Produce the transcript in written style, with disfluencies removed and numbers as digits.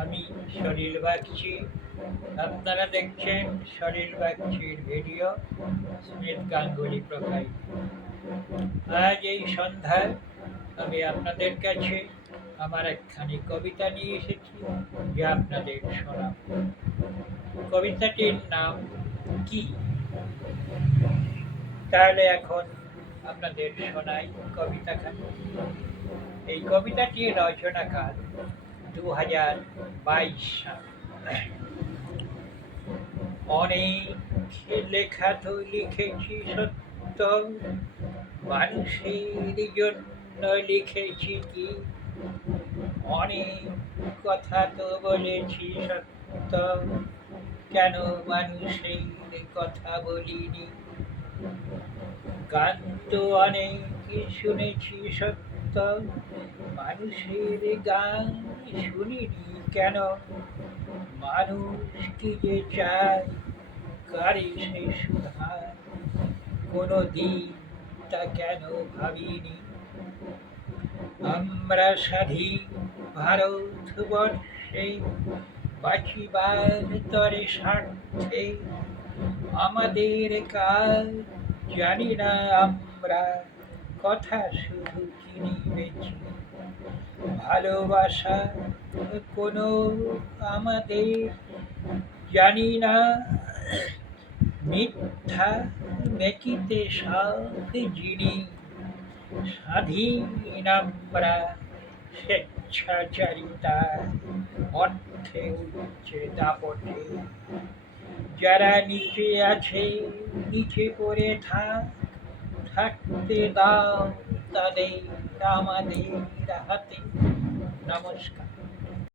আমি সলিল বাগচি। আপনারা দেখছেন সলিল বাগচির ভিডিও স্মিথ গাঙ্গুলি প্রোফাইল। আজ এই সন্ধ্যায় আমি আপনাদের কাছে আমার একখানি কবিতা নিয়ে এসেছি, যা আপনাদের শোনাব। কবিতাটির নাম কি? তাহলে এখন আপনাদের শোনাই কবিতাখানি। এই কবিতাটির রচনাকাল 2022 সাল। অনেক লেখা তো লিখেছি সত্য, মানুষের জন্য লিখেছি কি? অনেক কথা তো বলেছি সত্য, কেন মানুষের কথা বলিনি? গান তো অনেক শুনেছি সত্য, মানুষের গান শুনিনি কেন? মানুষ কি যে চায়, কারে সে সুধায়, কোনো দিন তা কেন ভাবিনি? আমরা স্বাধীন ভারতবর্ষে বাঁচিবার তরে স্বার্থে আমাদের কাজ জানি না আমরা, কথা শুধু চিনি বেছি। ভালোবাসা কোনো আমাদের জানি না, মিথ্যা মেকিতে সব যিনি। স্বাধীন আমরা স্বেচ্ছাচারিতা অর্থে উচ্চে দাপটে, যারা নিচে আছে নিচে পড়ে থাকতে দাও তাদের আমাদের হাতে। নমস্কার।